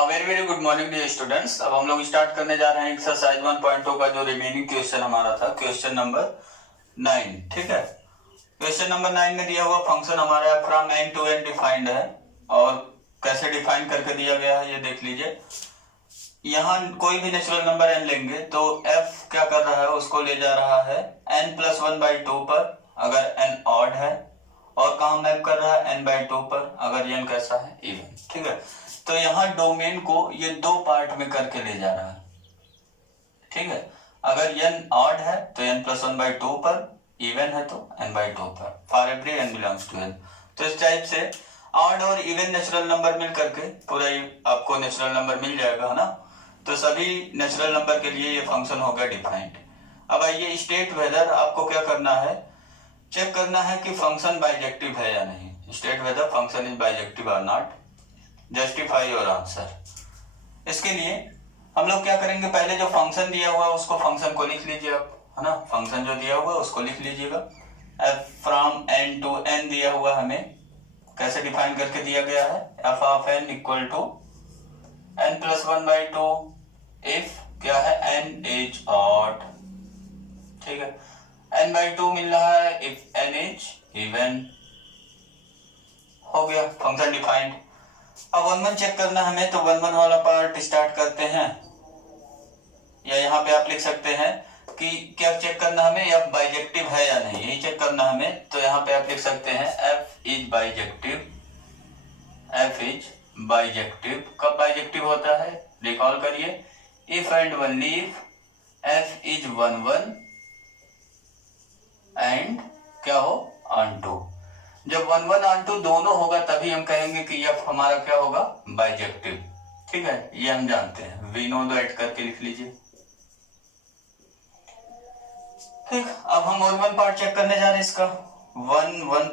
Very very good morning dear students. अब हम लोग स्टार्ट करने जा रहे हैं एक्सरसाइज 1.2 का जो रिमेनिंग क्वेश्चन हमारा था, क्वेश्चन नंबर 9। ठीक है, क्वेश्चन नंबर 9 में दिया हुआ फंक्शन हमारा from N to N defined है और कैसे डिफाइन करके दिया गया है ये देख लीजिए। यहाँ कोई भी नेचुरल नंबर n लेंगे तो f क्या कर रहा है, उसको ले जा रहा है n+1/2 पर अगर n ऑड है, और कहा मैप कर रहा है n/2 पर अगर n कैसा है, इवन। ठीक है, तो यहाँ डोमेन को ये दो पार्ट में करके ले जा रहा है। ठीक है, अगर n ऑड है तो n+1/2 पर, इवन है तो n/2 पर, for every n belongs to n। तो इस टाइप से ऑड और इवन नेचुरल नंबर मिल करके पूरा आपको नेचुरल नंबर मिल जाएगा, है ना। तो सभी नेचुरल नंबर के लिए ये फंक्शन होगा डिफाइंड। अब आइए स्टेट वेदर आपको क्या करना है, चेक करना है कि फंक्शन बाइजेक्टिव है या नहीं। State whether function is bijective और नॉट, जस्टिफाई योर आंसर। इसके लिए हम लोग क्या करेंगे, पहले जो फंक्शन दिया हुआ है उसको फंक्शन को लिख लीजिए आप, है ना। फंक्शन जो दिया हुआ है उसको लिख लीजिएगा। f from n to n दिया हुआ हमें कैसे डिफाइन करके दिया गया है, f of n equal to n+1/2 if क्या है n इज ऑड। ठीक है, n/2 मिल रहा है इफ n इज इवन। हो गया फंक्शन डिफाइंड। अब 1-1 चेक करना हमें, तो 1-1 वाला पार्ट स्टार्ट करते हैं, या यहाँ पे आप लिख सकते हैं कि क्या चेक करना हमें, f बाइजेक्टिव है या नहीं, यही चेक करना हमें। तो यहाँ पे आप लिख सकते हैं f is bijective. f is bijective कब बाइजेक्टिव होता है, रिकॉल करिए, if and only if f is 1-1 and क्या हो ऑन टू। जब 1-1 ऑन टू दोनों होगा तभी हम कहेंगे कि f हमारा क्या होगा, बाइजेक्टिव। ठीक है, ये हम जानते हैं, वी नो दैट करके लिख लीजिए। ठीक, अब हम 1-1 पार्ट चेक करने जा रहे हैं इसका। 1-1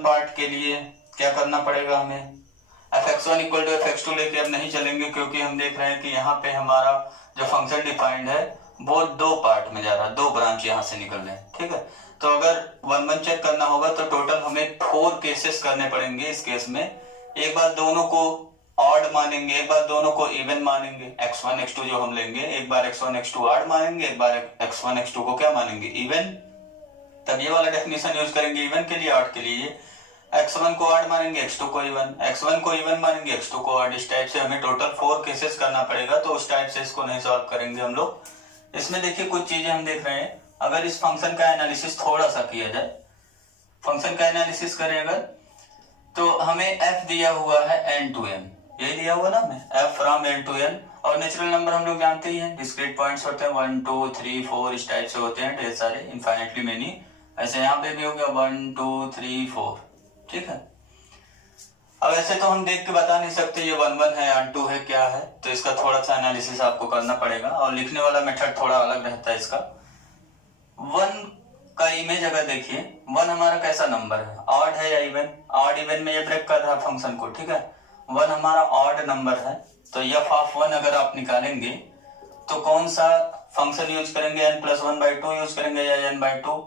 पार्ट के लिए क्या करना पड़ेगा हमें, fx1 इक्वल टू fx2 लेके अब नहीं चलेंगे, क्योंकि हम देख रहे हैं कि यहाँ पे हमारा जो फंक्शन डिफाइंड है वो दो पार्ट में जा रहा है, दो ब्रांच यहाँ से निकल रहे हैं। ठीक है, तो अगर 1-1 चेक करना होगा तो टोटल हमें 4 केसेस करने पड़ेंगे। इस केस में एक बार दोनों को ऑड मानेंगे, एक बार दोनों को इवन मानेंगे, x1 x2 जो हम लेंगे, एक बार x1 x2 ऑड मानेंगे, एक बार x1 x2 को क्या मानेंगे, इवन। तब ये वाला डेफिनेशन यूज करेंगे इवन के लिए, ऑड के लिए x1 को ऑड मानेंगे, x2 को इवन, x1 को इवन मानेंगे, x2 को ऑड। इस टाइप से हमें टोटल 4 केसेस करना पड़ेगा। तो उस टाइप से इसको नहीं सॉल्व करेंगे हम लोग। इसमें देखिए कुछ चीजें हम देख रहे हैं, अगर इस फंक्शन का एनालिसिस थोड़ा सा किया जाए, फंक्शन का एनालिसिस करें अगर, तो हमें f दिया हुआ है n to n, ये दिया हुआ ना हमें f from n to n, और नेचुरल नंबर हम लोग जानते ही हैं, डिस्क्रीट पॉइंट्स होते हैं 1 2 3 4 इस टाइप से होते हैं, ढेर सारे, इनफाइनाइटली मेनी। ऐसे यहाँ पे भी हो गया 1 2 3 4। ठीक है, अब ऐसे तो हम देख के बता नहीं सकते ये 1-1 है या 2 है, क्या है, तो इसका थोड़ा सा एनालिसिस आपको करना पड़ेगा, और लिखने वाला मेथड थोड़ा अलग रहता है इसका। 1 का इमेज अगर देखिए, 1 हमारा कैसा नंबर है, ऑड है या इवन, ऑड इवन में ये ब्रेक कर रहा है फंक्शन को। ठीक है, 1 हमारा ऑड नंबर है, तो f ऑफ 1 अगर आप निकालेंगे तो कौन सा फंक्शन यूज करेंगे, n+1/2 यूज करेंगे या n/2।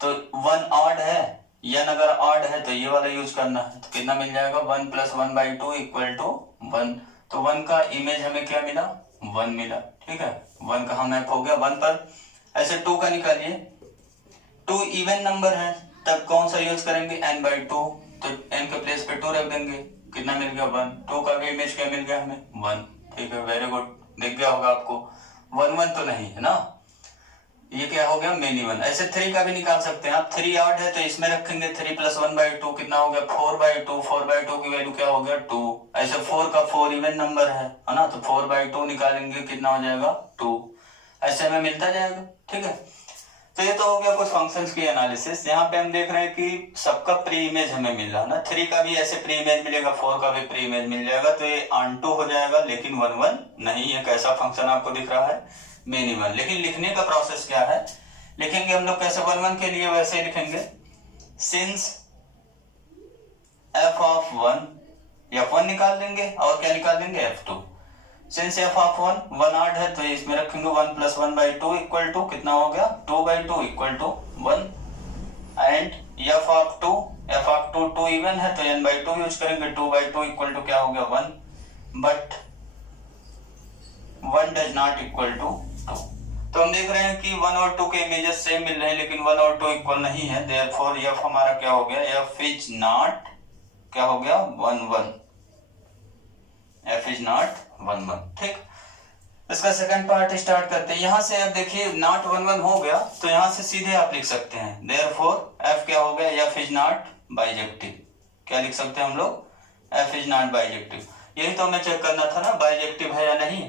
तो 1 ऑड है, n अगर ऑड है तो ये वाला यूज करना है। तो कितना मिल जाएगा, 1+1/2 इक्वल टू 1। तो 1 का इमेज हमें क्या मिला, 1 मिला। ठीक है, 1 कहाँ मैप हो गया, 1 पर। ऐसे 2 का निकालिए, 2 इवन नंबर है, तब कौन सा यूज करेंगे, n/2, तो n के प्लेस पे 2 रख देंगे, कितना मिल गया, 1। 2 का भी इमेज क्या मिल गया हमें, 1। ठीक है, वेरी गुड, दिख गया होगा आपको। 1-1 तो नहीं है ना, ये क्या हो गया, मेनी 1। ऐसे 3 का भी निकाल सकते हैं आप, 3 ऑड है तो इसमें रखेंगे 3+1/2, कितना हो गया, 4/2। 4/2 की वैल्यू क्या हो गया, 2। ऐसे 4 का 4 इवन नंबर है ना, तो 4/2 निकालेंगे, कितना हो जाएगा, 2। ऐसे हमें मिलता जाएगा। ठीक है, तो ये तो हो गया कुछ फंक्शंस की एनालिसिस। यहाँ पे हम देख रहे हैं कि सबका प्री इमेज हमें मिल रहा है ना, 3 का भी ऐसे प्री इमेज मिलेगा, 4 का भी प्री इमेज मिल जाएगा, तो ये ऑन टू हो जाएगा, लेकिन 1-1 नहीं है। कैसा फंक्शन आपको दिख रहा है, मेनी 1। लेकिन लिखने का प्रोसेस क्या है, लिखेंगे हम लोग कैसे, 1-1 के लिए वैसे ही लिखेंगे, सिंस f ऑफ 1, f1 निकाल देंगे और क्या निकाल देंगे, f2। Since f of 1 odd है तो इसमें रखेंगे 1+1/2 इक्वल टू कितना हो गया, 2/2 equal to 1। And f of 2 2 even है तो n/2 यूज करेंगे, 2/2 इक्वल टू क्या हो गया, 1। But 1 does not equal to 2। तो हम देख रहे हैं कि 1 और 2 के इमेजेस सेम मिल रहे हैं, लेकिन 1 और 2 इक्वल नहीं है। देयरफॉर एफ हमारा क्या हो गया, एफ इज नॉट क्या हो गया 1 1, एफ इज नॉट 1 1। ठीक, इसका सेकंड पार्ट स्टार्ट करते हैं। यहां से अब देखिए नॉट 1 1 हो गया, तो यहां से सीधे आप लिख सकते हैं देयरफॉर एफ क्या हो गया, एफ इज नॉट बाइजेक्टिव। क्या लिख सकते हैं हम लोग, एफ इज नॉट बाइजेक्टिव। यही तो हमें चेक करना था ना, बाइजेक्टिव है या नहीं।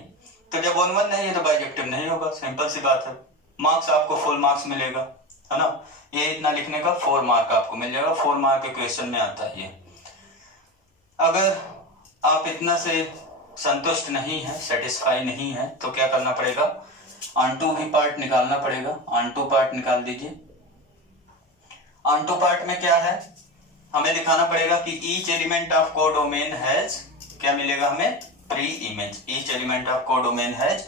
तो जब 1 1 नहीं है तो बाइजेक्टिव नहीं होगा, सिंपल सी बात है। मार्क्स आपको फुल मार्क्स मिलेगा, है ना। ये इतना लिखने का 4 मार्क आपको मिल जाएगा, 4 मार्क के क्वेश्चन में आता है ये। अगर आप इतना से संतुष्ट नहीं है, सेटिस्फाई नहीं है, तो क्या करना पड़ेगा, ऑनटू भी पार्ट निकालना पड़ेगा। ऑनटू पार्ट निकाल दीजिए। ऑनटू पार्ट में क्या है, हमें दिखाना पड़ेगा कि each element of codomain has, क्या मिलेगा हमें, pre image. Each element of codomain has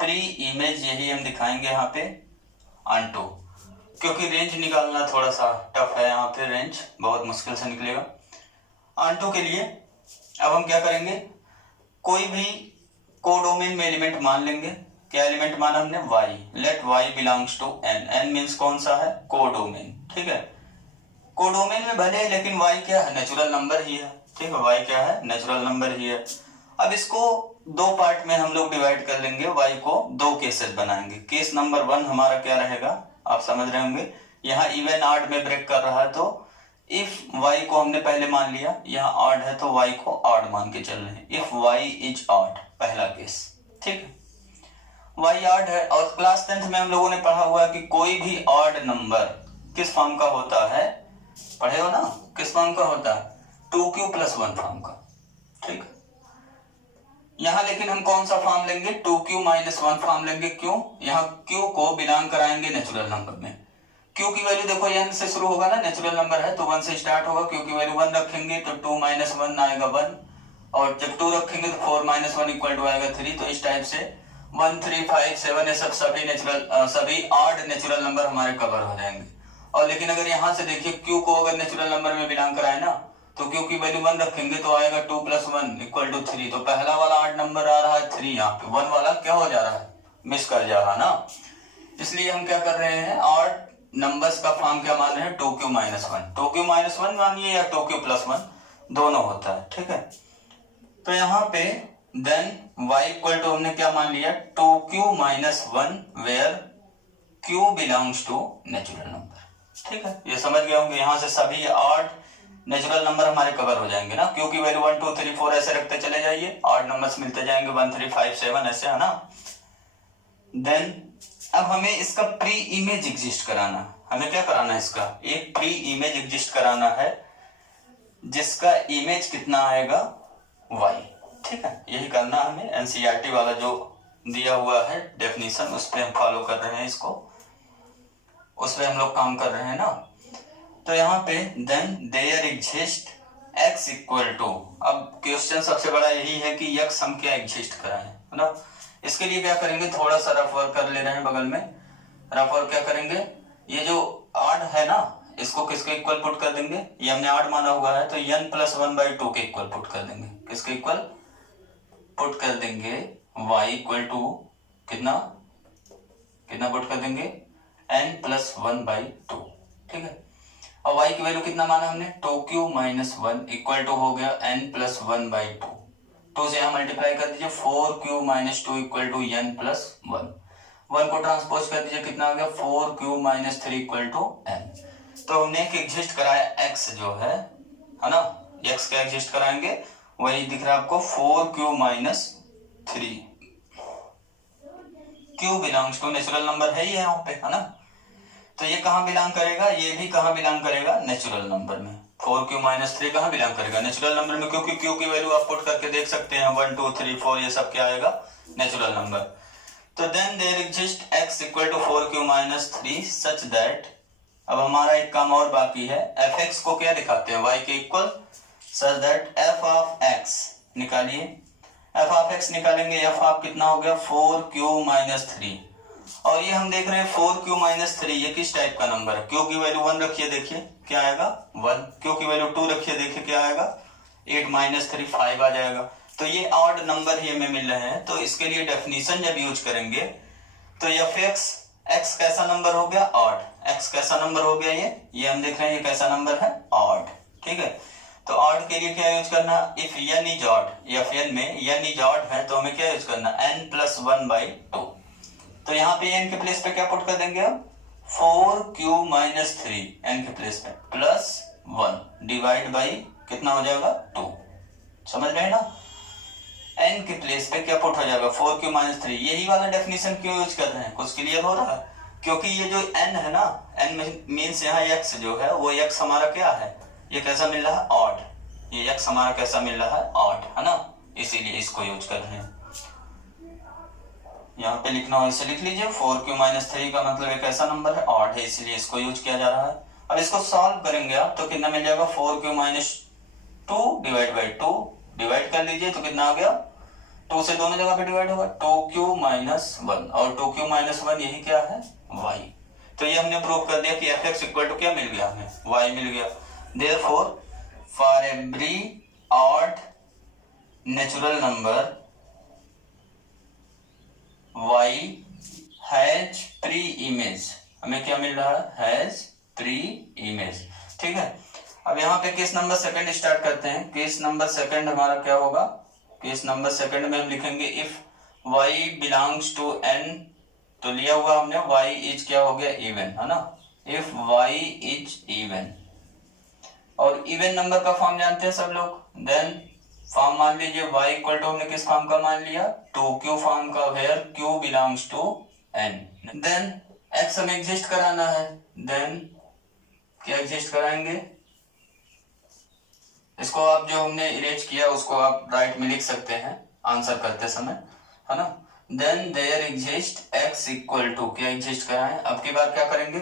pre image, यही हम दिखाएंगे यहाँ पे ऑनटू। क्योंकि रेंज निकालना थोड़ा सा टफ है, यहाँ पे रेंज बहुत मुश्किल से निकलेगा। ऑनटू के लिए अब हम क्या करेंगे, कोई भी कोडोमेन में एलिमेंट मान लेंगे। क्या एलिमेंट माना हमने, y। Let y belongs to n। n means कौन सा है, कोडोमेन। ठीक है, कोडोमेन में भले है, लेकिन y क्या है, नेचुरल नंबर ही है। ठीक है, y क्या है, नेचुरल नंबर ही है। अब इसको 2 पार्ट में हम लोग डिवाइड कर लेंगे, y को 2 केसेस बनाएंगे। केस नंबर 1 हमारा क्या रहेगा, आप समझ रहे होंगे, यहाँ इवन ऑड में ब्रेक कर रहा है, तो इफ y को हमने पहले मान लिया, यहाँ ऑड है तो y को ऑड मान के चल रहे हैं। इफ y इज ऑड, पहला केस। ठीक है, y ऑड है, और क्लास 10th में हम लोगों ने पढ़ा हुआ है कि कोई भी ऑड नंबर किस फॉर्म का होता है, पढ़े हो ना, किस फॉर्म का होता है, 2q + 1 फॉर्म का। ठीक, यहाँ लेकिन हम कौन सा फॉर्म लेंगे, 2q - 1 फॉर्म लेंगे। क्यों, यहाँ q को बिलोंग कराएंगे नेचुरल नंबर में। q की वैल्यू देखो n से शुरू होगा ना, नेचुरल नंबर है तो 1 से स्टार्ट होगा। q की वैल्यू 1 रखेंगे तो 2 - 1 आएगा 1, और जब 2 रखेंगे तो 4 - 1 इक्वल टू आएगा 3। तो इस टाइप से 1 3 5 7 ये सब सभी ऑड नेचुरल नंबर हमारे कवर हो जाएंगे। और लेकिन अगर यहाँ से देखिए q को अगर नेचुरल नंबर में बिलोंग कराए ना, तो q की वैल्यू 1 रखेंगे तो आएगा 2 + 1 इक्वल टू 3। तो पहला वाला ऑड नंबर आ रहा है 3, यहाँ पे 1 वाला क्या हो जा रहा है, मिस कर जा रहा है ना। इसलिए हम क्या कर रहे हैं, ऑड नंबर्स का फॉर्म क्या मान रहे हैं, 2q - 1। 2q - 1 मानिए या 2q + 1 दोनों होता है। ठीक है, तो यहाँ पे देन y इक्वल टू हमने क्या मान लिया, 2q - 1 where q belongs to natural number. ठीक है, ये समझ गए होंगे। यहाँ से सभी ऑड नेचुरल नंबर हमारे कवर हो जाएंगे ना। q की वैल्यू 1 2 3 4 ऐसे रखते चले जाइए, ऑड नंबर्स मिलते जाएंगे 1 3 5 7 ऐसे, है ना। देन अब हमें इसका प्री इमेज एग्जिस्ट कराना। हमें क्या कराना है, इसका एक प्री इमेज एग्जिस्ट कराना है, जिसका इमेज कितना आएगा, y। ठीक है, यही करना हमें। एनसीईआरटी वाला जो दिया हुआ है डेफिनेशन, उस पर हम फॉलो कर रहे हैं, इसको उस पर हम लोग काम कर रहे हैं ना। तो यहाँ पे then there exist x equal to, अब क्वेश्चन सबसे बड़ा यही है कि x हम क्या एग्जिस्ट कराएं, है ना। इसके लिए क्या करेंगे, थोड़ा सा रफ वर्क कर ले रहे हैं बगल में। रफ वर्क क्या करेंगे, ये जो ऑड है ना, इसको किसके इक्वल पुट कर देंगे, ये हमने ऑड माना हुआ है तो n + 1/2 के इक्वल पुट कर देंगे। किसके इक्वल पुट कर देंगे, y इक्वल टू कितना कितना पुट कर देंगे, n + 1/2। ठीक है, और y की वैल्यू कितना माना हमने, 2q - 1 इक्वल टू हो गया n + 1/2। 2 से यहाँ मल्टीप्लाई कर दीजिए, 4q - 2 इक्वल टू n + 1। 1 को ट्रांसपोज कर दीजिए, कितना आ गया, 4q - 3 इक्वल टू n। तो हमने एक एग्जिस्ट कराया x जो है ना, x का एग्जिस्ट कराएंगे, वही दिख रहा है आपको 4q - 3। q belongs to natural number है ये यहाँ पे, है ना। तो ये कहाँ बिलोंग करेगा, ये भी कहाँ बिलोंग करेगा, नेचुरल नंबर में। 4q - 3 कहाँ बिलोंग करेगा, नेचुरल नंबर में, क्योंकि q की वैल्यू आप पुट करके देख सकते हैं 1 2 3 4 ये सब क्या आएगा, नेचुरल नंबर। तो then there exist x equal to 4q - 3 such that, अब हमारा एक काम और बाकी है, fx को क्या दिखाते हैं, y के equal, such that f of x निकालिए। f ऑफ x निकालेंगे, f ऑफ कितना हो गया, 4q - 3। और ये हम देख रहे हैं 4q - 3 ये किस टाइप का नंबर है। q की वैल्यू 1 रखिए, देखिए क्या आएगा 1। q की वैल्यू 2 रखिए, देखिए क्या आएगा 8 - 3 5 आ जाएगा। तो ये ऑड नंबर ही हमें मिल रहे हैं। तो इसके लिए डेफिनेशन जब यूज करेंगे तो एफ एक्स कैसा नंबर हो गया, ऑड। एक्स कैसा नंबर हो गया, ये हम देख रहे हैं ये कैसा नंबर है, ऑड। ठीक है, तो ऑड के लिए क्या यूज करना, if n is odd, F N में n इज ऑड है तो हमें क्या यूज करना, n+1/2। तो यहाँ पे n के प्लेस पे क्या पुट कर देंगे हम, 4q - 3 n के प्लेस पे +1 डिवाइड बाई कितना हो जाएगा, 2। समझ रहे हैं ना, n के प्लेस पे क्या पुट हो जाएगा, 4q - 3। यही वाला डेफिनेशन क्यों यूज कर रहे हैं, कुछ क्लियर हो रहा है? क्योंकि ये जो n है ना, n मीन्स यहाँ x जो है वो x हमारा क्या है, ये कैसा मिल रहा है, ऑड। ये x हमारा कैसा मिल रहा है, ऑड, है ना, इसीलिए इसको यूज कर रहे हैं। यहाँ पे लिखना हो इसे लिख लीजिए, 4q - 3 का मतलब एक ऐसा नंबर है, ऑड है, इसलिए इसको यूज किया जा रहा है। अब इसको सॉल्व करेंगे आप तो कितना मिल जाएगा, 4q - 2 डिवाइड बाई 2, डिवाइड कर लीजिए तो कितना आ गया, 2 से दोनों जगह पे डिवाइड होगा, 2q - 1 और 2q - 1 यही क्या है, y। तो ये हमने प्रूव कर दिया कि fx इक्वल टू क्या मिल गया हमें, y मिल गया। Therefore, for every odd natural number y has pre-image, हमें क्या मिल रहा है, has pre-image। ठीक है, अब यहाँ पे केस नंबर सेकंड स्टार्ट करते हैं। केस नंबर सेकंड हमारा क्या होगा, केस नंबर सेकंड में हम लिखेंगे if y belongs to n, तो लिया हुआ हमने y इज क्या हो गया, इवन, है ना, इफ y इज इवन। और इवन नंबर का फॉर्म जानते हैं सब लोग, देन फॉर्म मान लीजिए y इक्वल टू हमने किस फॉर्म का मान लिया, 2q फॉर्म का, where q belongs to n। Then x हमें एग्जिस्ट कराना है, देन क्या एग्जिस्ट कराएंगे, इसको आप जो हमने इरेज किया उसको आप राइट में लिख सकते हैं आंसर करते समय, है ना। Then there exist x equal to, क्या एग्जिस्ट कराएं, अब की बार क्या करेंगे,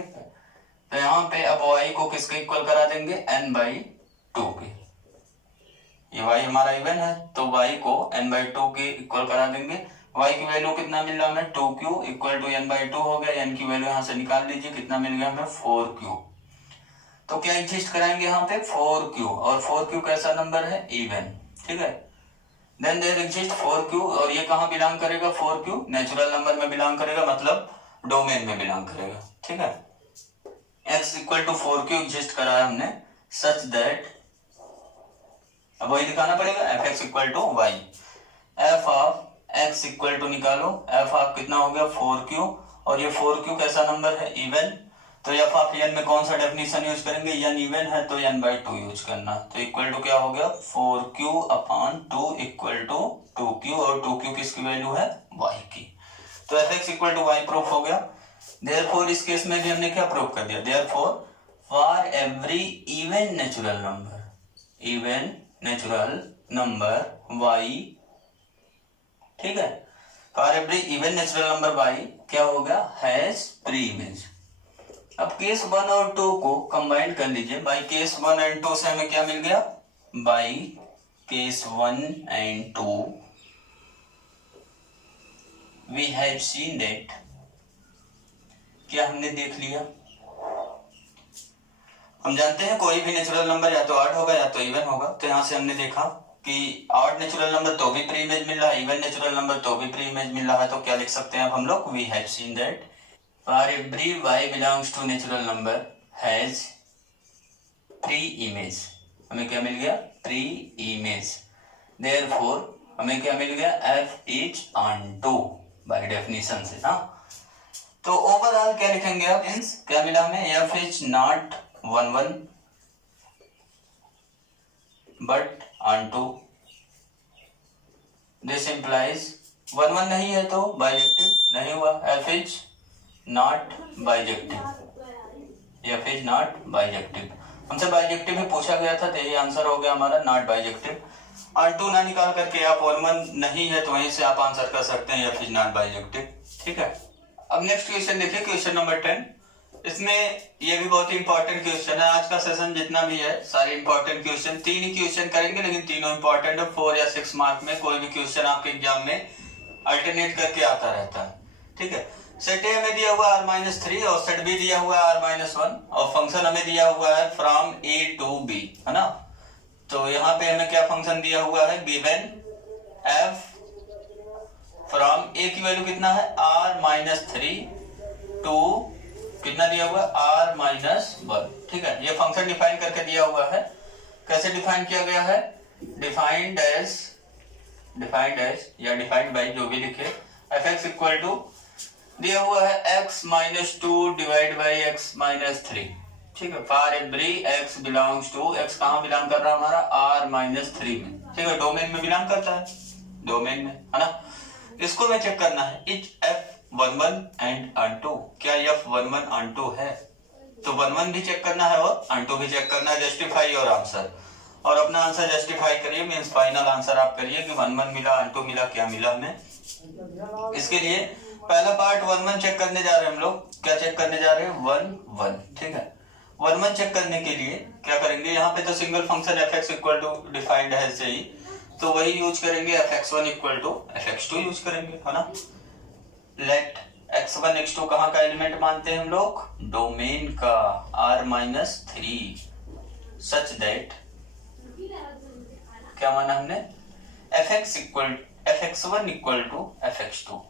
तो यहाँ पे अब y को किसके इक्वल करा देंगे, n/2 के। ये y हमारा इवन है तो y को n/2 के इक्वल करा देंगे। y की वैल्यू कितना मिल रहा हमें, 2q इक्वल टू n/2 हो गया, n की वैल्यू यहाँ से निकाल लीजिए, कितना मिल गया हमें, 4q। तो क्या एग्जिस्ट कराएंगे यहाँ पे, 4q, और 4q कैसा नंबर है, इवन। ठीक है, देन देयर एग्जिस्ट 4q, और ये कहाँ बिलोंग करेगा, 4q नेचुरल नंबर में बिलोंग करेगा, मतलब डोमेन में बिलोंग करेगा। ठीक है, x equal to 4q exist कराया हमने, सच दैट, अब वही दिखाना पड़ेगा, fx equal to y, f of x equal to निकालो, f ऑफ कितना हो गया, 4q, और ये 4q कैसा नंबर है, इवन। तो f ऑफ n में कौन सा डेफिनेशन यूज करेंगे, n इवन है तो n/2 यूज करना, तो इक्वल टू क्या हो गया, 4q/2 इक्वल टू 2q, और 2q किसकी वैल्यू है, y की। तो fx equal to y proof हो गया। देयरफॉर इस केस में भी हमने क्या प्रूव कर दिया, therefore for every even natural number y, ठीक है, for every even natural number y क्या होगा, हैज प्री इमेज। अब केस 1 और 2 को कंबाइन कर लीजिए, बाई केस 1 एंड 2 से हमें क्या मिल गया, by case 1 and 2 we have seen that, क्या हमने देख लिया, हम जानते हैं कोई भी नेचुरल नंबर या तो ऑड होगा या तो इवन होगा। तो यहाँ से हमने देखा कि ऑड नेचुरल नंबर तो भी प्री इमेज मिल रहा है, इवन नेचुरल नंबर तो भी प्री इमेज मिल रहा है। तो क्या लिख सकते हैं अब हम लोग, we have seen that for every y belongs to natural number has pre image, हमें क्या मिल गया, प्री इमेज। देयरफॉर हमें क्या मिल गया, f is onto by definition से ना। तो ओवरऑल क्या लिखेंगे आप, क्या मिला हमें, f is not 1 but onto, this implies 1 नहीं है तो बाइजेक्टिव नहीं हुआ, f is not bijective, f is not bijective. हमसे बाइजेक्टिव ही पूछा गया था तो यही आंसर हो गया हमारा, नॉट बाइजेक्टिव। ऑनटू ना निकाल करके आप 1 नहीं है तो वहीं से आप आंसर कर सकते हैं, f इज नॉट बाइजेक्टिव। ठीक है, अब नेक्स्ट क्वेश्चन देखिए, क्वेश्चन नंबर 10। इसमें ये भी बहुत ही इंपॉर्टेंट क्वेश्चन है। आज का सेशन जितना भी है सारे इंपॉर्टेंट क्वेश्चन, 3 ही क्वेश्चन करेंगे लेकिन तीनों इंपॉर्टेंट है। 4 या 6 मार्क में कोई भी क्वेश्चन आपके एग्जाम में अल्टरनेट करके आता रहता है। ठीक है, सेट ए हमें दिया हुआ r-3 और सेट बी दिया हुआ है r-1 और फंक्शन हमें दिया हुआ है फ्रॉम a to b, है ना। तो यहाँ पे हमें क्या फंक्शन दिया हुआ है, गिवन f फ्रॉम a की वैल्यू कितना है r-3 टू कितना दिया हुआ है r-1। ठीक है, ये फंक्शन डिफाइन करके दिया हुआ है। कैसे डिफाइन किया गया है? डिफाइंड एज या डिफाइंड बाई जो भी लिखे, fx इक्वल टू दिया हुआ है x-2 डिवाइड बाई x-3। ठीक है, for every x belongs to, x कहाँ बिलोंग कर रहा है हमारा r-3 में। ठीक है, डोमेन में बिलोंग करता है, डोमेन में, है ना। इसको में चेक करना है इच f11 एंड अनटू, क्या f11 अनटू है? तो 11 भी चेक करना है और अनटू भी चेक करना है। जस्टिफाई योर आंसर, और अपना आंसर जस्टिफाई करिए, मींस फाइनल आंसर आप करिए कि 11 मिला, अनटू मिला, क्या मिला हमें। इसके लिए पहला पार्ट 11 चेक करने जा रहे हैं हम लोग। क्या चेक करने जा रहे हैं? 11। ठीक है, 11 चेक करने के लिए क्या करेंगे, यहाँ पे तो single function fx equal to defined है ऐसे ही, तो वही यूज करेंगे, fx1 equal to fx2 use करेंगे, है ना। लेट x1 x2 कहाँ का एलिमेंट मानते हैं हम लोग? डोमेन का, r-3, सच दैट क्या माना हमने? fx1 equal to fx2,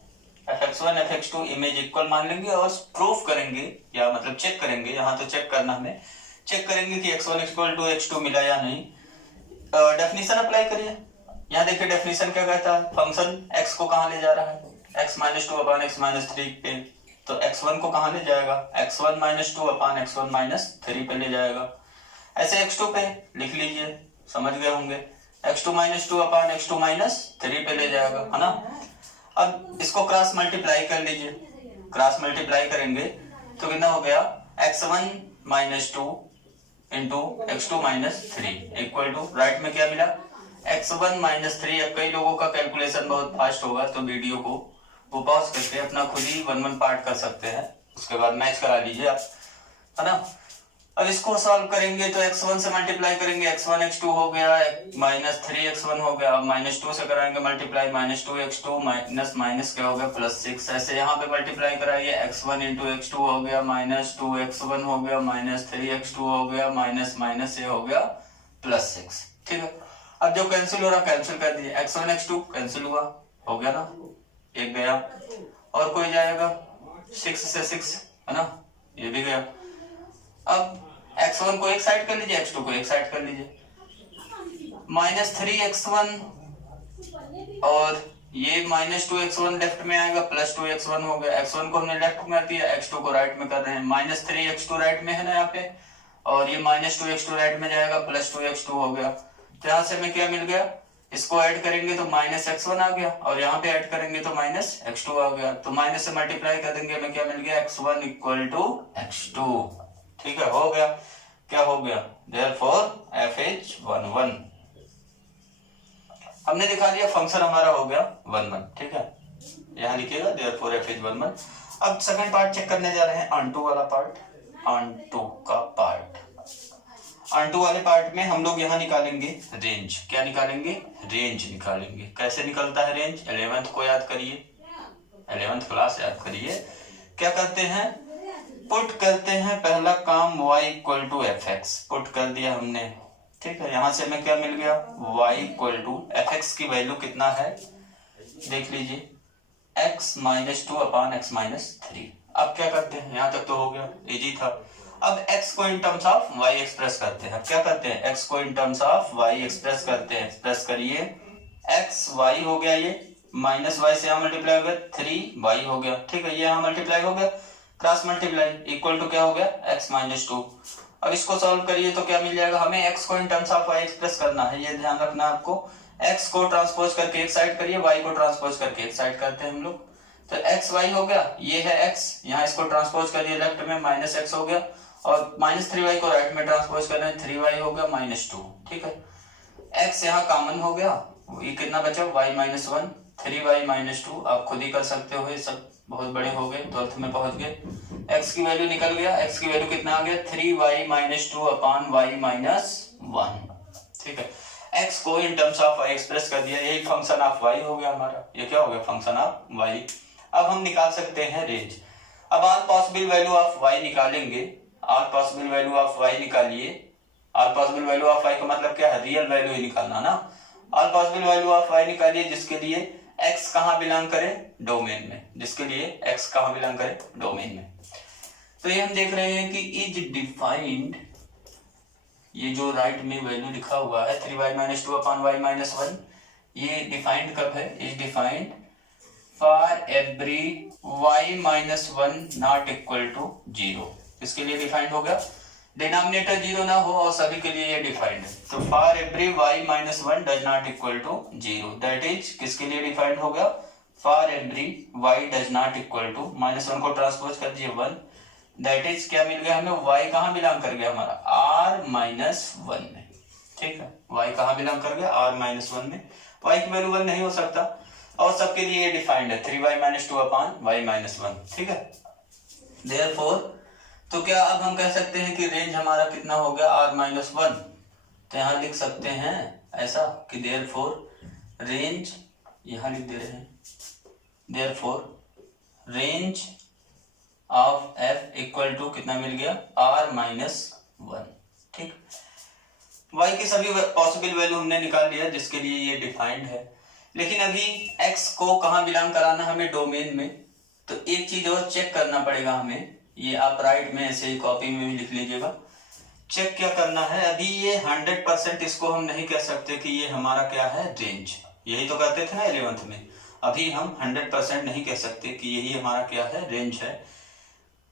fx1 fx2 image equal मान लेंगे और प्रूफ करेंगे, या मतलब चेक करेंगे, यहाँ तो चेक करना हमें, चेक करेंगे कि x1 इक्वल टू x2 मिला या नहीं। डेफिनेशन अप्लाई करिए। यहाँ देखिए डेफिनेशन क्या कहता है, फंक्शन x को कहाँ ले जा रहा है? x-2 अपान x-3 पे, तो x1 को कहाँ ले जाएगा? x1-2 अपान x1-3 पे ले जाएगा। ऐसे x2 पे लिख लीजिए, समझ गए होंगे, x2-2 अपान x2-3 पे ले जाएगा, है ना। अब इसको क्रॉस मल्टीप्लाई कर लीजिए, क्रॉस मल्टीप्लाई करेंगे तो कितना हो गया? x1-2 into x2-3 equal to, right में क्या मिला? x1-3। अब कई लोगों का कैलकुलेशन बहुत फास्ट होगा, तो वीडियो को वो पॉज करके अपना खुद ही 1 पार्ट कर सकते हैं, उसके बाद मैच करा लीजिए आप, है ना। अब इसको सॉल्व करेंगे तो x1 से मल्टीप्लाई करेंगे, x1 x2 हो गया, -3x1 हो गया। अब -2 से कराएंगे मल्टीप्लाई, -2x2 माइनस क्या हो गया? +6। ऐसे यहाँ पे मल्टीप्लाई कराइए, x1 इंटू x2 हो गया, -2x1 हो गया, -3x2 हो गया, माइनस ये हो गया +6। ठीक है, अब जो कैंसिल हो रहा कैंसिल कर दीजिए, x1 x2 कैंसिल हुआ, हो गया ना, एक गया, और कोई जाएगा 6 से 6, है ना, ये भी गया। अब x1 को एक साइड कर लीजिए, x2 को एक साइड कर लीजिए, -3x1 और ये -2x1 लेफ्ट में आएगा, +2x1 हो गया। x1 को हमने लेफ्ट में कर दिया, x2 को राइट में कर रहे हैं, -3x2 राइट में है ना यहाँ पे, और ये -2x2 राइट में जाएगा, +2x2 हो गया। तो यहाँ से हमें क्या मिल गया? इसको ऐड करेंगे तो -x1 आ गया, और यहाँ पे ऐड करेंगे तो -x2 आ गया। तो माइनस से मल्टीप्लाई कर देंगे, हमें क्या मिल गया? x1 equal to x2। ठीक है, हो गया, क्या हो गया? Therefore f is 1 हमने दिखा दिया, फंक्शन हमारा हो गया 1 ठीक है, यहाँ लिखिएगा therefore f is 1। अब सेकंड पार्ट चेक करने जा रहे हैं, ऑनटू वाला पार्ट, ऑनटू का पार्ट। ऑनटू वाले पार्ट में हम लोग यहाँ निकालेंगे रेंज। क्या निकालेंगे? रेंज निकालेंगे। कैसे निकलता है रेंज? 11th को याद करिए, 11th क्लास याद करिए। क्या करते हैं? पुट करते हैं, पहला काम y equal to F X put कर दिया हमने। ठीक है, यहां से हमें क्या मिल गया? y equal to F X की वैल्यू कितना है देख लीजिए, x-2 अपान x-3। अब क्या करते हैं? यहां तक तो हो गया, इजी था। अब x को in terms of y express करते हैं। क्या करते हैं? x को in terms of y express करते हैं। एक्सप्रेस करिए, x y हो गया, ये माइनस y से यहाँ मल्टीप्लाई हो गया, 3y हो गया। ठीक है, ये यहाँ मल्टीप्लाई हो गया, क्रॉस मल्टीप्लाई इक्वल टू क्या हो गया? x-2। अब इसको सॉल्व करिए तो क्या मिल जाएगा? हमें x को in terms of y express करना है, ये ध्यान रखना आपको। x को ट्रांसपोज करके एक साइड करिए, y को ट्रांसपोज करके एक साइड करते हैं हम लोग। तो x y हो गया, ये है x, यहाँ इसको ट्रांसपोज करिए लेफ्ट में, -x हो गया, और -3y को राइट में ट्रांसपोज करना है, 3y हो गया -2। ठीक है, x यहाँ कॉमन हो गया, ये कितना बचा? y-1, 3y-2। आप खुद ही कर सकते हो, ये सब बहुत बड़े हो गए, 12th में पहुंच गए। x की वैल्यू निकल गया, x की वैल्यू कितना आ गया? 3y-2 अपान y-1। ठीक है, x को in terms of y express कर दिया, यही फंक्शन ऑफ y हो गया हमारा। ये क्या हो गया? Function of y। अब हम निकाल सकते हैं रेंज। अब all possible value of y निकालेंगे, all possible value of y निकालिए। All possible value of y का मतलब क्या है? रियल वैल्यू ही निकालना ना। All possible value of y निकालिए जिसके लिए x कहाँ बिलोंग करे, डोमेन में, जिसके लिए x कहाँ बिलोंग करे, डोमेन में। तो ये हम देख रहे हैं कि इज डिफाइंड, ये जो राइट में वैल्यू लिखा हुआ है 3y - 2 अपॉन y - 1, ये डिफाइंड कब है, is defined for every y - 1 not equal to 0। इसके लिए डिफाइंड हो गया, डिनोमिनेटर 0 ना हो और सभी के लिए ये डिफाइंड है। तो for every y - 1 does not equal to 0, that is किसके लिए डिफाइंड हो गया, for every y does not equal to -1 को ट्रांसपोज कर दिए 1, दैट इज क्या मिल गया हमें, y कहाँ बिलोंग कर गया हमारा, r - 1 में। ठीक है, y कहाँ बिलोंग कर गया, r - 1 में। y की वैल्यू 1 नहीं हो सकता और सबके लिए ये डिफाइंड है 3y - 2 अपॉन y - 1। ठीक है, देयरफॉर तो क्या अब हम कह सकते हैं कि रेंज हमारा कितना हो गया, r - 1। तो यहां लिख सकते हैं ऐसा कि देयरफॉर रेंज, यहां लिख दे रहे हैं therefore range of f equal to कितना मिल गया, r - 1। ठीक, y की सभी पॉसिबल वैल्यू हमने निकाल लिया जिसके लिए ये डिफाइंड है। लेकिन अभी x को कहाँ बिलोंग कराना हमें, डोमेन में। तो एक चीज और चेक करना पड़ेगा हमें, ये आप राइट में ऐसे ही कॉपी में भी लिख लीजिएगा। चेक क्या करना है, अभी ये 100% इसको हम नहीं कह सकते कि ये हमारा क्या है, रेंज। यही तो कहते थे ना 11th में। अभी हम 100% नहीं कह सकते कि यही हमारा क्या है, रेंज है।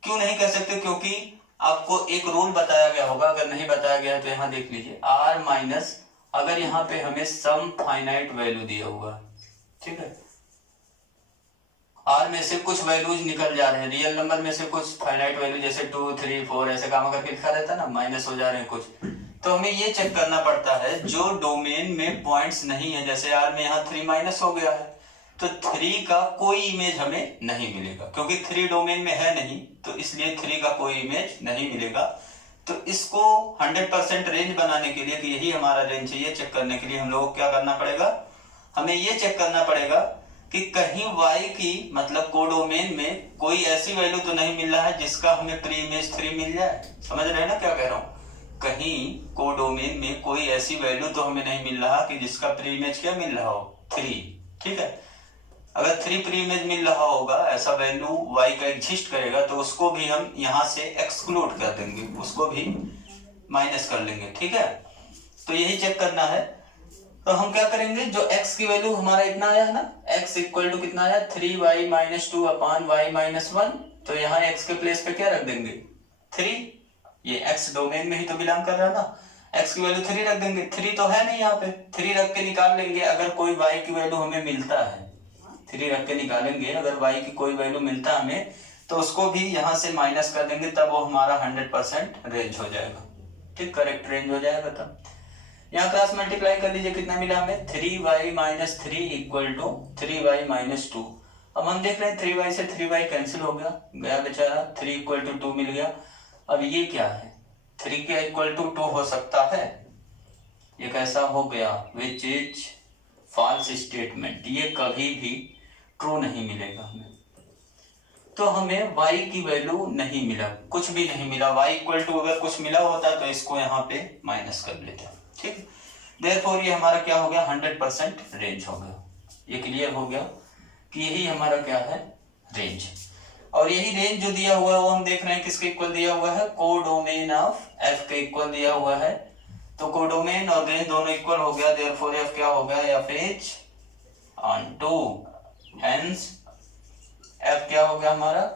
क्यों नहीं कह सकते, क्योंकि आपको एक रूल बताया गया होगा, अगर नहीं बताया गया तो यहाँ देख लीजिए, r माइनस, अगर यहाँ पे हमें सम फाइनाइट वैल्यू दिया हुआ, ठीक है, r में से कुछ वैल्यूज निकल जा रहे हैं, रियल नंबर में से कुछ फाइनाइट वैल्यू जैसे 2, 3, 4 ऐसे काम करके लिखा रहता है ना, माइनस हो जा रहे हैं कुछ। तो हमें ये चेक करना पड़ता है जो डोमेन में पॉइंट्स नहीं है, जैसे r में यहाँ 3 माइनस हो गया है, तो 3 का कोई इमेज हमें नहीं मिलेगा, क्योंकि 3 डोमेन में है नहीं, तो इसलिए 3 का कोई इमेज नहीं मिलेगा। तो इसको 100% रेंज बनाने के लिए कि यही हमारा रेंज है, ये चेक करने के लिए हम लोग को क्या करना पड़ेगा, हमें ये चेक करना पड़ेगा कि कहीं y की मतलब कोडोमेन में कोई ऐसी वैल्यू तो नहीं मिल रहा है जिसका हमें प्री इमेज 3 मिल जाए। समझ रहे हैं ना क्या कह रहा हूं, कहीं कोडोमेन में कोई ऐसी वैल्यू तो हमें नहीं मिल रहा कि जिसका प्री इमेज क्या मिल रहा हो, 3। ठीक है, अगर 3 प्री इमेज मिल रहा होगा, ऐसा वैल्यू y का एग्जिस्ट करेगा, तो उसको भी हम यहाँ से एक्सक्लूड कर देंगे, उसको भी माइनस कर लेंगे। ठीक है, तो यही चेक करना है। तो हम क्या करेंगे, जो x की वैल्यू हमारा इतना आया है ना, x इक्वल टू कितना आया, 3y - 2 अपॉन y - 1, तो यहाँ x के प्लेस पे क्या रख देंगे, 3। ये x डोमेन में ही तो बिलोंग कर रहा है ना, x की वैल्यू 3 रख देंगे, 3 तो है नहीं यहाँ पे, 3 रख के निकाल लेंगे। अगर कोई y की वैल्यू हमें मिलता है, 3 रख के निकालेंगे, अगर y की कोई वैल्यू मिलता है हमें, तो उसको भी यहाँ से माइनस कर देंगे, तब वो हमारा 100% रेंज हो जाएगा। ठीक, करेक्ट रेंज हो जाएगा। तब यहाँ क्रॉस मल्टीप्लाई कर लीजिए, कितना मिला हमें, 3y - 3 इक्वल टू 3y - 2। अब हम देख रहे हैं 3y से 3y कैंसिल हो गया बेचारा, 3 इक्वल टू 2 मिल गया। अब ये क्या है, 3 के इक्वल टू 2 हो सकता है, ये कैसा हो गया, विच इज फॉल्स स्टेटमेंट, ये कभी भी ट्रू नहीं मिलेगा हमें। तो हमें y की वैल्यू नहीं मिला, कुछ भी नहीं मिला। y इक्वल टू अगर कुछ मिला होता तो इसको यहाँ पे माइनस कर लेते। ठीक, देयरफॉर ये हमारा क्या हो गया, 100% रेंज हो गया। ये क्लियर हो गया कि यही हमारा क्या है, रेंज। और यही रेंज जो दिया हुआ है वो हम देख रहे हैं किसके इक्वल दिया हुआ है, कोडोमेन ऑफ f के इक्वल दिया हुआ है। तो कोडोमेन और रेंज दोनों इक्वल हो गया, देयरफॉर f क्या हो गया, f is on 2, hence f क्या हो गया हमारा,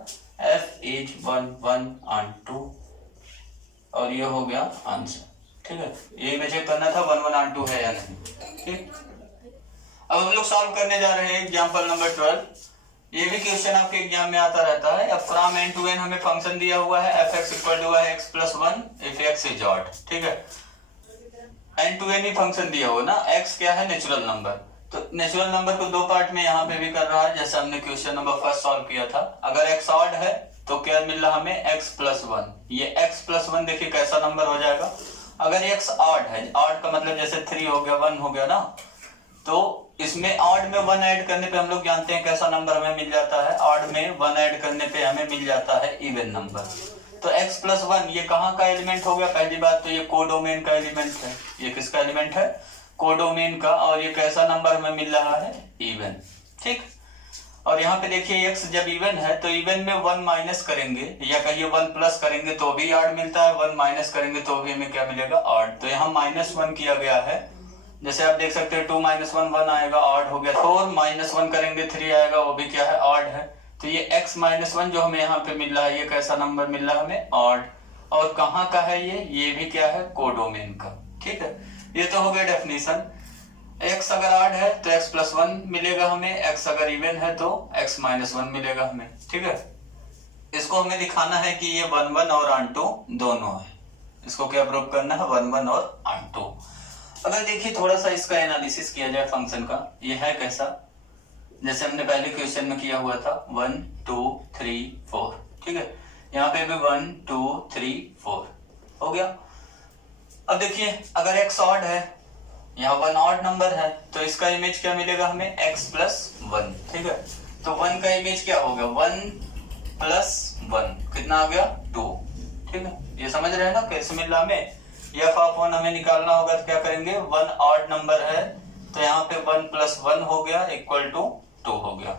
f इज 1, 1 ऑन 2, और ये हो गया आंसर। ठीक है, ये में चेक करना था 1, 1 ऑन 2 है या नहीं। ठीक, अब हम लोग सॉल्व करने जा रहे हैं एग्जांपल नंबर 12। ये भी क्वेश्चन आपके एग्जाम में आता रहता है। अब फ्रॉम n to n हमें फंक्शन दिया हुआ है f(x = x + 1 if x is odd। ठीक है, n to n he function दिया हुआ ना, x क्या है, नेचुरल नंबर। तो नेचुरल नंबर को 2 पार्ट में यहाँ पे भी कर रहा है, जैसे हमने क्वेश्चन नंबर 1 सॉल्व किया था। अगर x ऑड है तो क्या मिल रहा हमें, x + 1। ये x + 1 देखिए कैसा नंबर हो जाएगा। अगर x ऑड है, ऑड का मतलब जैसे 3 हो गया, 1 हो गया ना, तो इसमें ऑड में 1 ऐड करने पे हम लोग जानते हैं कैसा नंबर हमें मिल जाता है, ऑड में 1 ऐड करने पे हमें मिल जाता है इवन नंबर। तो x + 1 ये कहाँ का एलिमेंट हो गया, पहली बात तो ये कोडोमेन का एलिमेंट है। ये किसका एलिमेंट है, कोडोमेन का, और ये कैसा नंबर हमें मिल रहा है, इवन। ठीक, और यहाँ पे देखिए x जब इवन है तो इवन में 1 माइनस करेंगे या कहिए 1 प्लस करेंगे तो भी ऑड मिलता है, 1 माइनस करेंगे तो भी हमें क्या मिलेगा, ऑड। तो यहाँ -1 किया गया है, जैसे आप देख सकते हैं 2 - 1 1 आएगा, ऑड हो गया। 4 - 1 करेंगे 3 आएगा, वो भी क्या है, ऑड है। तो ये x - 1 जो हमें यहाँ पे मिल रहा है, ये कैसा नंबर मिल रहा है हमें, ऑड। और कहाँ का है ये भी क्या है, कोडोमेन का। ठीक है, ये तो हो गया डेफिनेशन। x अगर ऑड है तो x + 1 मिलेगा हमें, x अगर इवन है तो x - 1 मिलेगा हमें। ठीक है, इसको हमें दिखाना है कि ये 1 1 और ऑन2 दोनों है। इसको क्या प्रूव करना है, 1 1 और ऑन2। अगर देखिए थोड़ा सा इसका एनालिसिस किया जाए फंक्शन का, ये है कैसा, जैसे हमने पहले क्वेश्चन में किया हुआ था 1 2 3 4। ठीक है, यहाँ पे भी 1 2 3 4 हो गया। अब देखिए अगर x ऑड है, यहाँ 1 ऑड नंबर है, तो इसका इमेज क्या मिलेगा हमें, x + 1। ठीक है, तो 1 का इमेज क्या होगा, 1 + 1 कितना आ गया, 2। ठीक है, ये समझ रहे हैं ना कैसे मिल रहा हमें। f(1) हमें निकालना होगा तो क्या करेंगे, 1 ऑड नंबर है तो यहाँ पे 1 + 1 हो गया = 2 हो गया।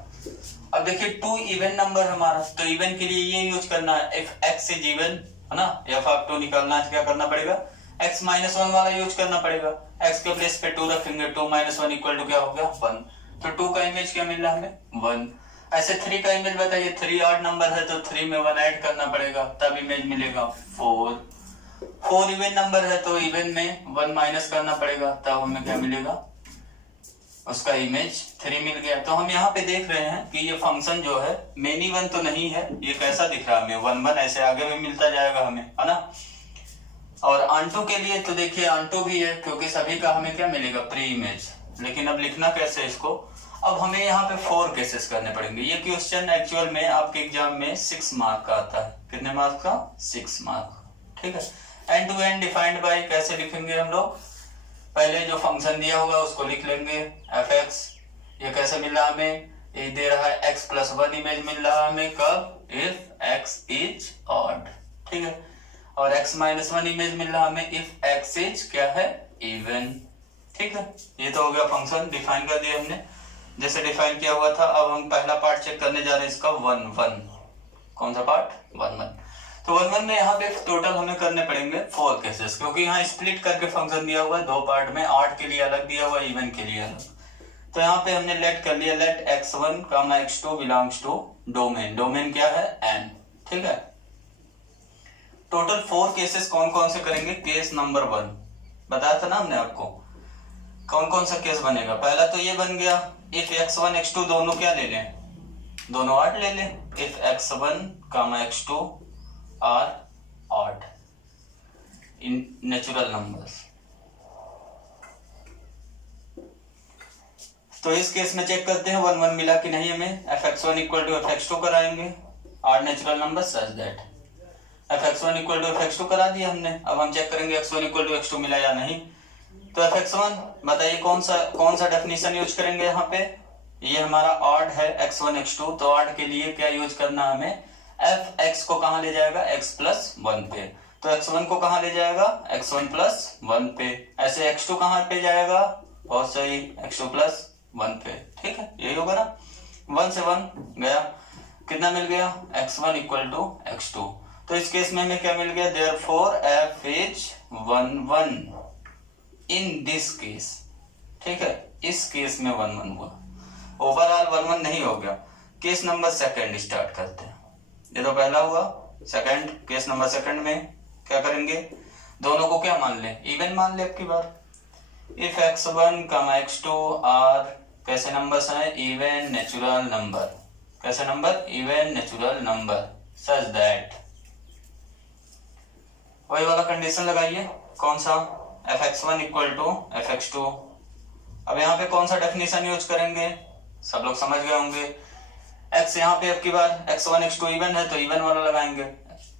अब देखिए 2 इवन नंबर हमारा, तो इवन के लिए ये यूज करना है, इफ x इज इवन है ना, f(2) निकालना है तो क्या करना पड़ेगा, x - 1 वाला यूज करना पड़ेगा। x के प्लेस पे 2 रखेंगे, 2 - 1 = क्या हो गया, 1। तो 2 का इमेज क्या मिल रहा है हमें, 1। ऐसे 3 का इमेज बताइए, 3 ऑड नंबर है तो 3 में 1 ऐड करना पड़ेगा, तब इमेज मिलेगा 4। 4 इवन नंबर है तो इवन में 1 माइनस करना पड़ेगा, तब हमें क्या मिलेगा, उसका इमेज 3 मिल गया। तो हम यहाँ पे देख रहे हैं कि ये फंक्शन जो है मेनी वन तो नहीं है, ये कैसा दिख रहा है हमें, 1 1 ऐसे आगे भी मिलता जाएगा हमें, है ना। और ऑन2 के लिए तो देखिए ऑन2 भी है, क्योंकि सभी का हमें क्या मिलेगा, प्री इमेज। लेकिन अब लिखना कैसे इसको, अब हमें यहाँ पे 4 केसेस करने पड़ेंगे। ये क्वेश्चन एक्चुअल में आपके एग्जाम में 6 मार्क का आता है। कितने मार्क का, 6 मार्क। ठीक है, N to N defined by कैसे लिखेंगे हम लोग, पहले जो फंक्शन दिया होगा उसको लिख लेंगे, fx। ये कैसे मिल रहा हमें, ये दे रहा है x + 1 इमेज मिल रहा है हमें, कब, इफ x इज ऑड। ठीक है, और x - 1 इमेज मिल रहा हमें इफ x इज क्या है, इवन। ठीक है, ये तो हो गया फंक्शन, डिफाइन कर दिया हमने जैसे डिफाइन किया हुआ था। अब हम पहला पार्ट चेक करने जा रहे हैं इसका, 1 1। कौन सा पार्ट, 1 1। तो 1 1 में यहाँ पे टोटल हमें करने पड़ेंगे 4 केसेस, क्योंकि यहाँ स्प्लिट करके फंक्शन दिया हुआ है 2 पार्ट में, ऑड के लिए अलग दिया हुआ है, इवन के लिए अलग। तो यहाँ पे हमने लेट कर लिया, let x1, x2 belongs to domain. Domain क्या है, n। ठीक है, टोटल 4 केसेस कौन कौन से करेंगे, केस नंबर 1 बताया था ना हमने आपको, कौन कौन सा केस बनेगा। पहला तो ये बन गया, इफ x1 x2 दोनों क्या ले लें, दोनों ऑड ले लें। If x1, x2 are odd in natural numbers. तो इस केस में चेक करते हैं 1 1 मिला कि नहीं हमें, fx1 = fx2 कराएंगे, odd natural number such that fx1 = fx2 करा दिया हमने। अब हम चेक करेंगे x1 = x2 मिला या नहीं। तो fx1 बताइए कौन सा डेफिनेशन यूज करेंगे यहाँ पे, ये हमारा ऑड है x1 x2, तो ऑड के लिए क्या यूज करना है हमें, fx को कहां ले जाएगा, x + 1 पे। तो x1 को कहां ले जाएगा, x1 + 1 पे। ऐसे x2 कहां पे जाएगा, बहुत सही, x2 + 1 पे। ठीक है, यही होगा ना, 1 से 1 गया, कितना मिल गया, x1 = x2। तो इस केस में हमें क्या मिल गया, therefore f is 1 1 in this case. ठीक है, इस केस में 1 1 हुआ, ओवरऑल 1 1 नहीं हो गया। केस नंबर 2 स्टार्ट करते हैं। ये तो पहला हुआ, सेकंड, केस नंबर 2 में क्या करेंगे, दोनों को क्या मान ले, इवन मान ले। अब की बार इफ x1, x2 आर कैसे नंबर्स हैं, इवन नेचुरल नंबर। कैसे number, even natural number such that, वही वाला कंडीशन लगाइए, कौन सा, fx1 = fx2। अब यहाँ पे कौन सा डेफिनेशन यूज करेंगे, सब लोग समझ गए होंगे। x यहाँ पे अब की बार x1 x2 इवन है तो इवन वाला लगाएंगे।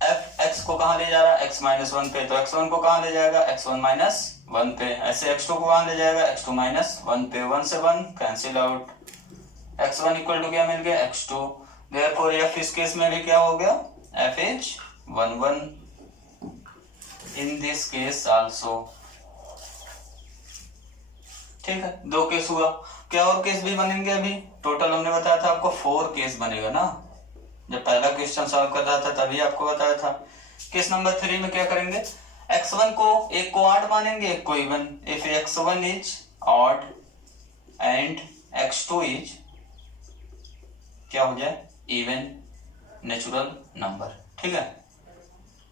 f(x) को कहाँ ले जा रहा है, x - 1 पे, तो x1 को कहाँ ले जाएगा, x1 - 1 पे। ऐसे x2 को कहाँ ले जाएगा, x2 - 1 पे। 1 से 1 कैंसिल आउट, x1 = क्या मिल गया, x2। देयरफॉर f इस केस में भी क्या हो गया, f is 1 1 in this case also. ठीक है, 2 केस हुआ। क्या और केस भी बनेंगे? अभी टोटल हमने बताया था आपको 4 केस बनेगा ना, जब पहला क्वेश्चन सॉल्व कर रहा था तभी आपको बताया था। केस नंबर 3 में क्या करेंगे, x1 को एक को ऑड मानेंगे, एक को even. If x1 is odd and x2 is क्या हो जाए, इवन नेचुरल नंबर, ठीक है।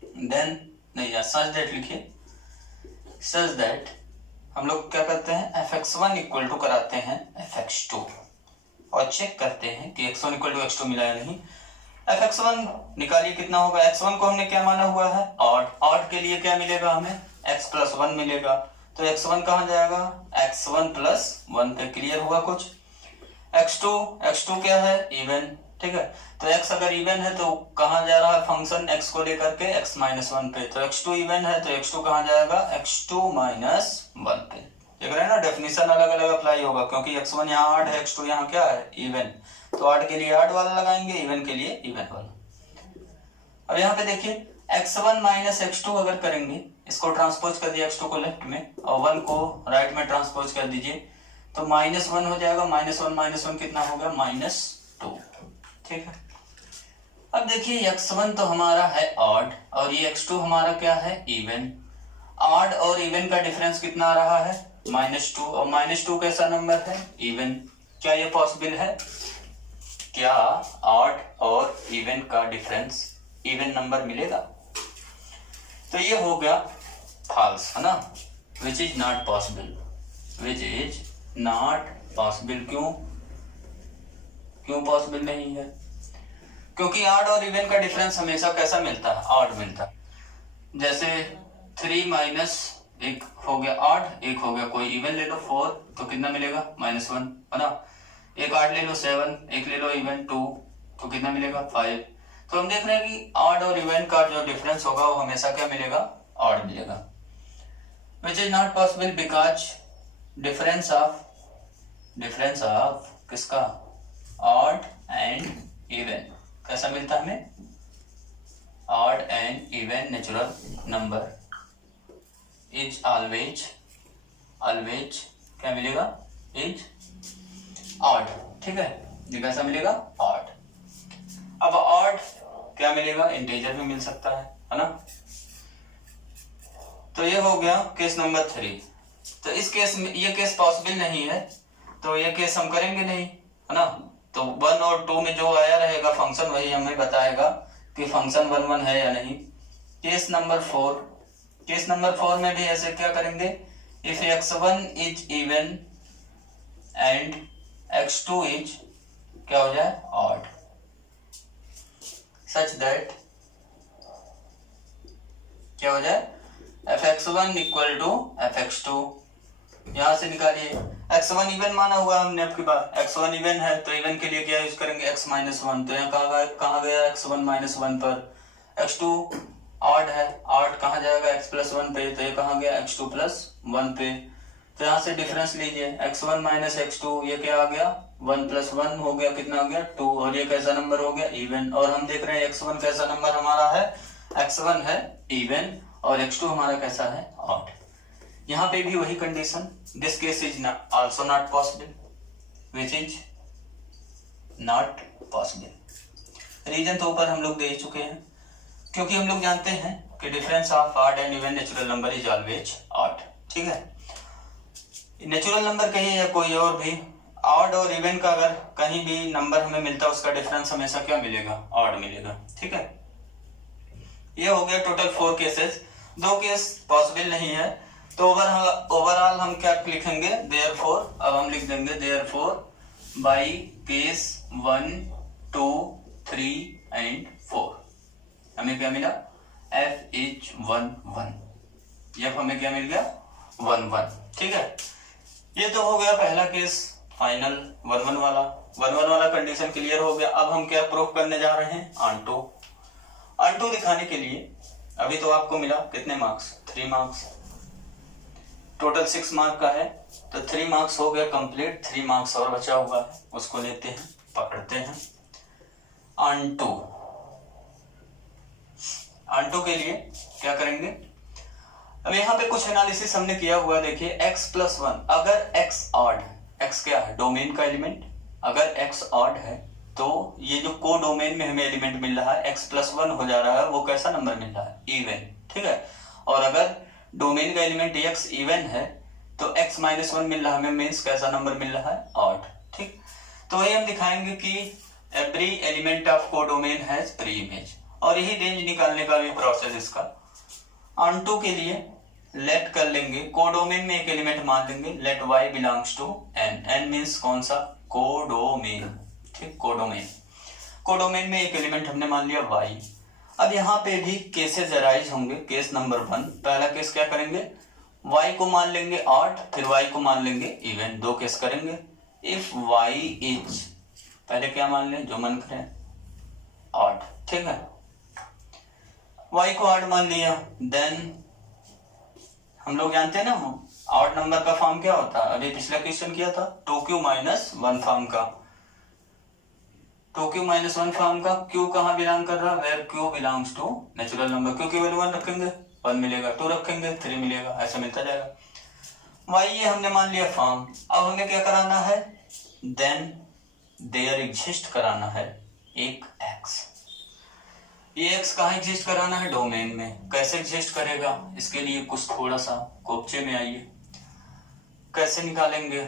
देन नहीं यार, सच दैट लिखिए, सच दैट हम लोग क्या करते हैं, fx1 इक्वल टू कराते हैं fx2 और चेक करते हैं कि x1 इक्वल टू x2 मिला या नहीं। fx1 निकालिए, कितना होगा, x1 को हमने क्या माना हुआ है, ऑड। ऑड के लिए क्या मिलेगा हमें, x प्लस 1 मिलेगा, तो x1 कहाँ जाएगा, x1 प्लस 1 पे। क्लियर हुआ कुछ। x2 क्या है, इवन, ठीक है। तो x अगर इवन है तो कहाँ जा रहा है फंक्शन, x को लेकर के x माइनस 1 पे। तो x2 इवन है तो x2 कहाँ जाएगा, x2 माइनस 1 पे। देख रहे हैं ना, डेफिनेशन अलग अलग अप्लाई होगा, क्योंकि x1 यहाँ ऑड है, x2 यहाँ क्या है, इवन। तो ऑड के लिए ऑड वाला लगाएंगे, इवन के लिए इवन वाला। अब यहाँ पे देखिए x1 माइनस x2 अगर करेंगे, इसको ट्रांसपोज कर दिया x2 को लेफ्ट में और 1 को राइट में ट्रांसपोज कर दीजिए, तो -1 हो जाएगा। -1 कितना होगा, -2, ठीक है। अब देखिए x1 तो हमारा है ऑड और ये x2 हमारा क्या है, इवन। ऑड और इवन का डिफरेंस कितना आ रहा है, -2, और -2 कैसा नंबर है, इवन। क्या ये पॉसिबल है, क्या ऑड और इवन का डिफरेंस इवन नंबर मिलेगा? तो ये हो गया फॉल्स, है ना, विच is not possible, which is not possible. क्यों पॉसिबल नहीं है? क्योंकि ऑड और इवन का डिफरेंस हमेशा कैसा मिलता है, ऑड मिलता है। जैसे 3 माइनस 1 हो गया ऑड, 1 हो गया कोई इवन ले लो 4, तो कितना मिलेगा, -1, है ना। एक ऑड ले लो 7, एक ले लो इवन 2, तो कितना मिलेगा, 5। तो हम देख रहे हैं कि ऑड और इवन का जो डिफरेंस होगा वो हमेशा क्या मिलेगा, ऑड मिलेगा। विच is not possible because difference of किसका, ऑड एंड इवन कैसा मिलता है हमें, odd and even natural number is always क्या मिलेगा, इज ऑड, ठीक है। ये कैसा मिलेगा, ऑड। अब ऑड क्या मिलेगा, इंटीजर भी मिल सकता है ना। तो ये हो गया केस नंबर 3। तो इस केस में ये केस पॉसिबल नहीं है, तो ये केस हम करेंगे नहीं, है ना। तो 1 और 2 में जो आया रहेगा फंक्शन वही हमें बताएगा कि फंक्शन 1 1 है या नहीं। केस नंबर 4 में भी ऐसे क्या करेंगे, if x1 is even and x2 is क्या हो जाए, ऑड, सच दैट क्या हो जाए, fx1 इक्वल टू fx2। यहां से निकालिए, x1 इवन माना हुआ हमने आपकी बात, x1 इवन है तो इवन के लिए क्या यूज करेंगे, x माइनस 1। तो यहाँ कहाँ गया x1 माइनस 1 पर, x2 ऑड है, ऑड कहाँ जाएगा, x प्लस 1 पे, तो ये कहाँ गया, x2 प्लस 1 पे। तो यहाँ से डिफरेंस लीजिए, x1 माइनस x2, ये क्या आ गया, 1 प्लस 1 हो गया, कितना हो गया, 2, और ये कैसा नंबर हो गया, इवन। और हम देख रहे हैं x1 कैसा नंबर हमारा है, x1 है इवन और x2 हमारा कैसा है, ऑड। यहाँ पे भी वही condition, this case is also not possible, which is not possible. Reason तो ऊपर हम लोग दे चुके हैं, क्योंकि हम लोग जानते हैं कि difference of odd and even natural number is always odd, ठीक है। नेचुरल नंबर कहिए या कोई और भी, ऑड और इवन का अगर कहीं भी नंबर हमें मिलता है उसका डिफरेंस हमेशा क्या मिलेगा, ऑड मिलेगा, ठीक है। ये हो गया टोटल 4 केसेस, 2 केस पॉसिबल नहीं है। तो ओवरऑल हम क्या लिखेंगे, देयरफॉर, अब हम लिख देंगे देयरफॉर बाई केस 1 2 3 एंड 4 हमें क्या मिला, f इज 1 1, ये हमें क्या मिल गया, 1 1, ठीक है। ये तो हो गया पहला केस फाइनल 1 1 वाला कंडीशन क्लियर हो गया। अब हम क्या प्रूफ करने जा रहे हैं, ऑनटू दिखाने के लिए। अभी तो आपको मिला कितने मार्क्स, 3 मार्क्स, टोटल 6 मार्क का है, तो 3 मार्क्स हो गया कंप्लीट, 3 मार्क्स और बचा हुआ है, उसको लेते हैं, पकड़ते हैं। ऑनटू के लिए क्या करेंगे, अब यहाँ पे कुछ एनालिसिस हमने किया हुआ, देखिए x+1, अगर x ऑड, x क्या है डोमेन का एलिमेंट, अगर x ऑड है तो ये जो को डोमेन में हमें एलिमेंट मिल रहा है x+1 हो जा रहा है, वो कैसा नंबर मिल रहा है, इवन, ठीक है। और अगर डोमेन का एलिमेंट x इवन है तो x-1 मिल रहा है हमें, मीन्स कैसा नंबर मिल रहा है, ऑड, ठीक। तो वही हम दिखाएंगे कि एवरी एलिमेंट ऑफ को डोमेन हैज प्री इमेज, और यही रेंज निकालने का भी प्रोसेस इसका। ऑन2 के लिए लेट कर लेंगे, कोडोमेन में एक एलिमेंट मान लेंगे, let y belongs to n, n means कौन सा, कोडोमेन, ठीक, कोडोमेन। कोडोमेन में एक एलिमेंट हमने मान लिया y। अब यहाँ पे भी केसेस अराइज होंगे। केस नंबर 1, पहला केस क्या करेंगे, y को मान लेंगे ऑड, फिर y को मान लेंगे इवन, दो केस करेंगे। इफ y इज, पहले क्या मान लें जो मन करे, ऑड, ठीक है, y को ऑड मान लिया, देन हम लोग जानते हैं ना ऑड नंबर का फॉर्म क्या होता है, अभी पिछला क्वेश्चन किया था 2q-1 फॉर्म का, 2q-1 फॉर्म का। q कहाँ बिलोंग कर रहा है, where q belongs to natural number, q की वैल्यू 1 रखेंगे 1 मिलेगा, 2 रखेंगे 3 मिलेगा, ऐसा मिलता जाएगा। y ये हमने मान लिया फॉर्म। अब हमें क्या कराना है, देन देयर एग्जिस्ट कराना है एक x। ये x कहाँ एग्जिस्ट कराना है, डोमेन में। कैसे एग्जिस्ट करेगा, इसके लिए कुछ थोड़ा सा कोपचे में आइए, कैसे निकालेंगे।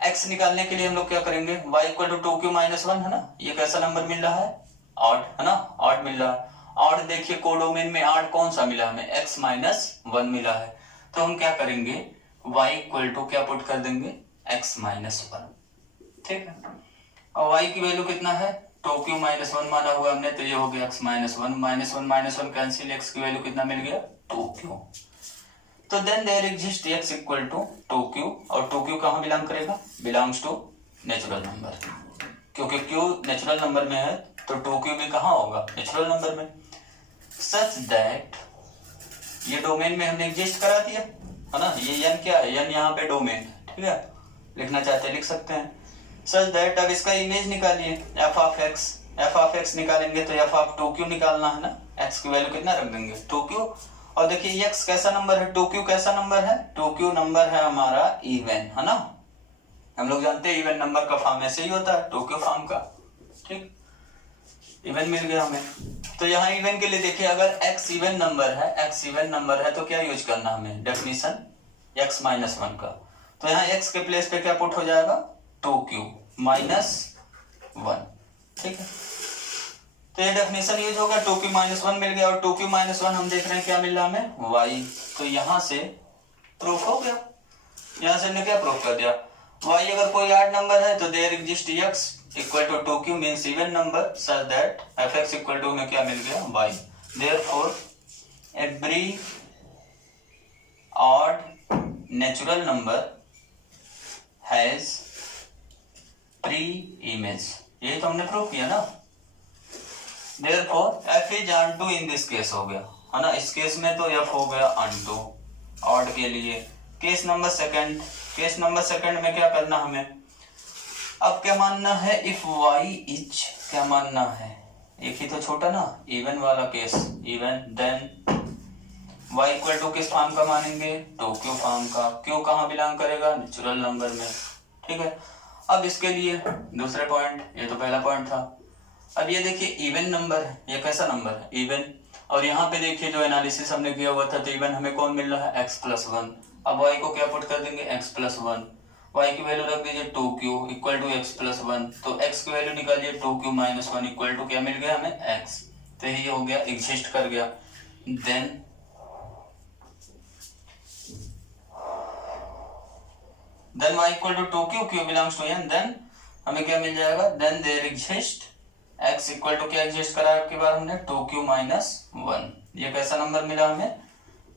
x निकालने के लिए हम लोग क्या करेंगे, y इक्वल टू 2q-1 है ना, ये कैसा नंबर मिल रहा है, ऑड है ना, ऑड मिल रहा है। ऑड देखिए कोडोमेन में ऑड कौन सा मिला हमें, x-1 मिला है, तो हम क्या करेंगे, y इक्वल टू क्या पुट कर देंगे, x-1, ठीक है। और y की वैल्यू कितना है, 2q-1 माना हुआ हमने, तो ये हो गया x-1, -1 x की वैल्यू कितना मिल गया, 2q। तो then there exist x equal to 2q, और 2q कहाँ बिलोंग करेगा, बिलोंग्स टू नेचुरल नंबर, क्योंकि q नेचुरल नंबर में है तो 2q भी कहाँ होगा, नेचुरल नंबर में। सच दैट, ये डोमेन में हमने एग्जिस्ट करा दिया है ना, ये n क्या है, n यहाँ पे डोमेन, ठीक है, लिखना चाहते हैं लिख सकते हैं। सच दैट, अब इसका इमेज निकालिए, f ऑफ x निकालेंगे तो f ऑफ 2q निकालना है ना, x की वैल्यू कितना रख देंगे, 2q। और देखिए x कैसा नंबर है, 2q कैसा नंबर है, 2q नंबर है हमारा इवन, है ना, हम लोग जानते हैं इवन नंबर का फॉर्म ऐसे ही होता है 2q फॉर्म का, ठीक, इवन मिल गया हमें। तो यहाँ इवन के लिए देखिए, अगर x इवन नंबर है तो क्या यूज करना हमें, डेफिनेशन x-1 का, तो यहाँ x के प्लेस पे क्या पुट हो जाएगा, 2q-1, ठीक है। तो ये डेफिनेशन यूज होगा, 2q-1 मिल गया, और 2q-1 हम देख रहे हैं क्या मिल रहा हमें, y। तो यहां से प्रूफ हो गया, यहां से हमने क्या प्रूफ कर दिया, y अगर कोई ऑड नंबर है तो there exist x equal to 2q means even number, such that fx equal to हमें क्या मिल गया, y। Therefore every odd natural number has pre image, यही तो हमने प्रूव किया ना। Therefore f is onto in this case हो गया, है ना, इस केस में तो f हो गया onto ऑड के लिए। केस नंबर सेकंड में क्या करना हमें, अब क्या मानना है, इफ y इज, क्या मानना है, एक ही तो छोटा ना, इवन वाला case, even, then y equal to किस फॉर्म का मानेंगे, 2q फॉर्म का। q कहाँ बिलोंग करेगा, नेचुरल नंबर में, ठीक है। अब इसके लिए दूसरे पॉइंट, ये तो पहला पॉइंट था। अब ये देखिए इवन नंबर है, ये कैसा नंबर है, इवन, और यहाँ पे देखिए जो एनालिसिस हमने किया हुआ था तो इवन हमें कौन मिल रहा है, x+1। अब y को क्या पुट कर देंगे, x+1, y की वैल्यू रख दीजिए 2q इक्वल टू x+1, तो x की वैल्यू निकालिए 2q-1 इक्वल टू क्या मिल गया हमें, x। तो ये हो गया, एग्जिस्ट कर गया। Then y equal to 2q, q belongs to n, then हमें क्या मिल जाएगा, then there exist x equal to क्या एग्जिस्ट करा आपके बार हमने, 2q-1। ये कैसा नंबर मिला हमें,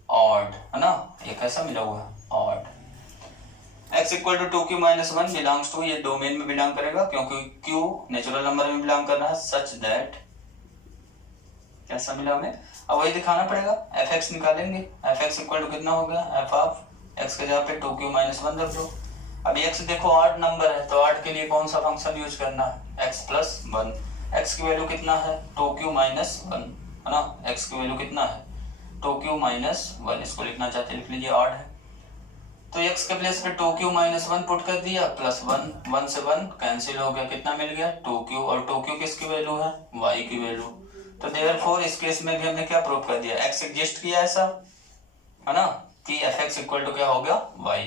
ऑड, है ना, ये कैसा मिला हुआ है, odd. x equal to 2q-1 belongs to, ये डोमेन में बिलोंग करेगा क्योंकि q नेचुरल नंबर में बिलोंग कर रहा है, सच दैट कैसा मिला हमें। अब वही दिखाना पड़ेगा, fx निकालेंगे, fx इक्वल टू कितना हो गया, f ऑफ x के जगह पे 2q-1 रख दो। अब x देखो ऑड नंबर है तो ऑड के लिए कौन सा फंक्शन यूज करना है, x+1। x की वैल्यू कितना है, 2q-1, है ना, x की वैल्यू कितना है, 2q माइनस 1, इसको लिखना चाहते लिख लीजिए, ऑड है। तो x के प्लेस पे 2q माइनस 1 पुट कर दिया, प्लस 1, 1 से 1 कैंसिल हो गया, कितना मिल गया 2q, और 2q किसकी वैल्यू है, y की वैल्यू। तो देयरफॉर इस केस में भी हमने क्या प्रूव कर दिया, x एग्जिस्ट किया ऐसा है ना, कि fx इक्वल टू क्या हो गया y।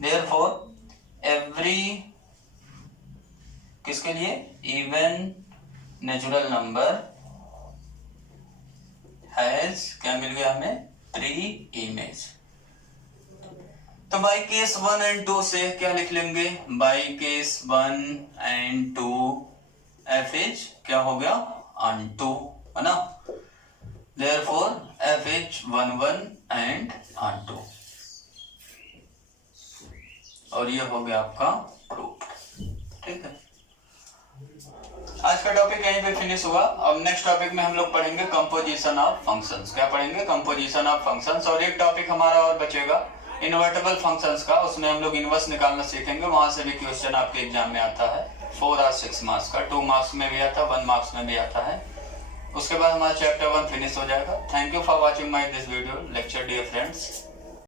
देयरफॉर एवरी किसके लिए, इवन नेचुरल नंबर हैज, क्या मिल गया हमें, 3 इमेज। तो बाई केस 1 एंड 2 से क्या लिख लेंगे, by case 1 and 2 F is क्या हो गया onto, है ना। Therefore F is 1 1 and onto, और ये हो गया आपका प्रूफ। ठीक है, आज का टॉपिक यहीं पे फिनिश हुआ। अब नेक्स्ट टॉपिक में हम लोग पढ़ेंगे कंपोजिशन ऑफ फंक्शंस। क्या पढ़ेंगे, कंपोजिशन ऑफ फंक्शंस। और एक टॉपिक हमारा और बचेगा इन्वर्टेबल फंक्शंस का, उसमें हम लोग इनवर्स निकालना सीखेंगे। वहां से भी क्वेश्चन आपके एग्जाम में आता है, 4 और 6 मार्क्स का, 2 मार्क्स में भी आता है, 1 मार्क्स में भी आता है। उसके बाद हमारा चैप्टर 1 फिनिश हो जाएगा। Thank you for watching my this video lecture dear friends.